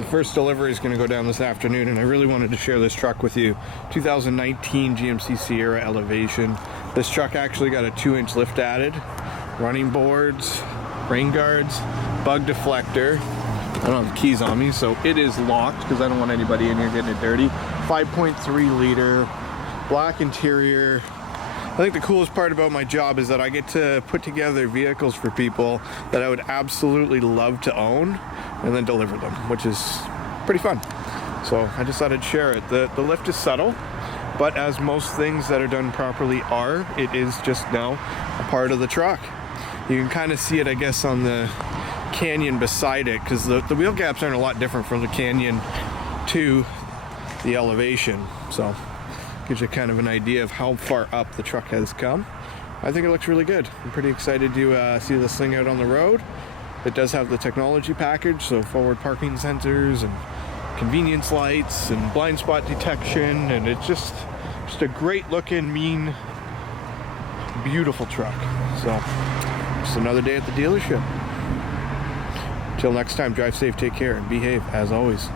The first delivery is going to go down this afternoon, and I really wanted to share this truck with you. 2019 GMC Sierra Elevation. This truck actually got a 2-inch lift added, running boards, rain guards, bug deflector. I don't have the keys on me, so it is locked because I don't want anybody in here getting it dirty. 5.3 liter, black interior. I think the coolest part about my job is that I get to put together vehicles for people that I would absolutely love to own and then deliver them, which is pretty fun. So I just thought I'd share it. The lift is subtle, but as most things that are done properly are, it is just now a part of the truck. You can kind of see it, I guess, on the Canyon beside it, because the wheel gaps aren't a lot different from the Canyon to the Elevation. So gives you kind of an idea of how far up the truck has come. I think it looks really good. I'm pretty excited to see this thing out on the road. It does have the technology package, so forward parking sensors and convenience lights and blind spot detection, and it's just a great looking, mean, beautiful truck. So just another day at the dealership. Till next time, drive safe, take care, and behave as always.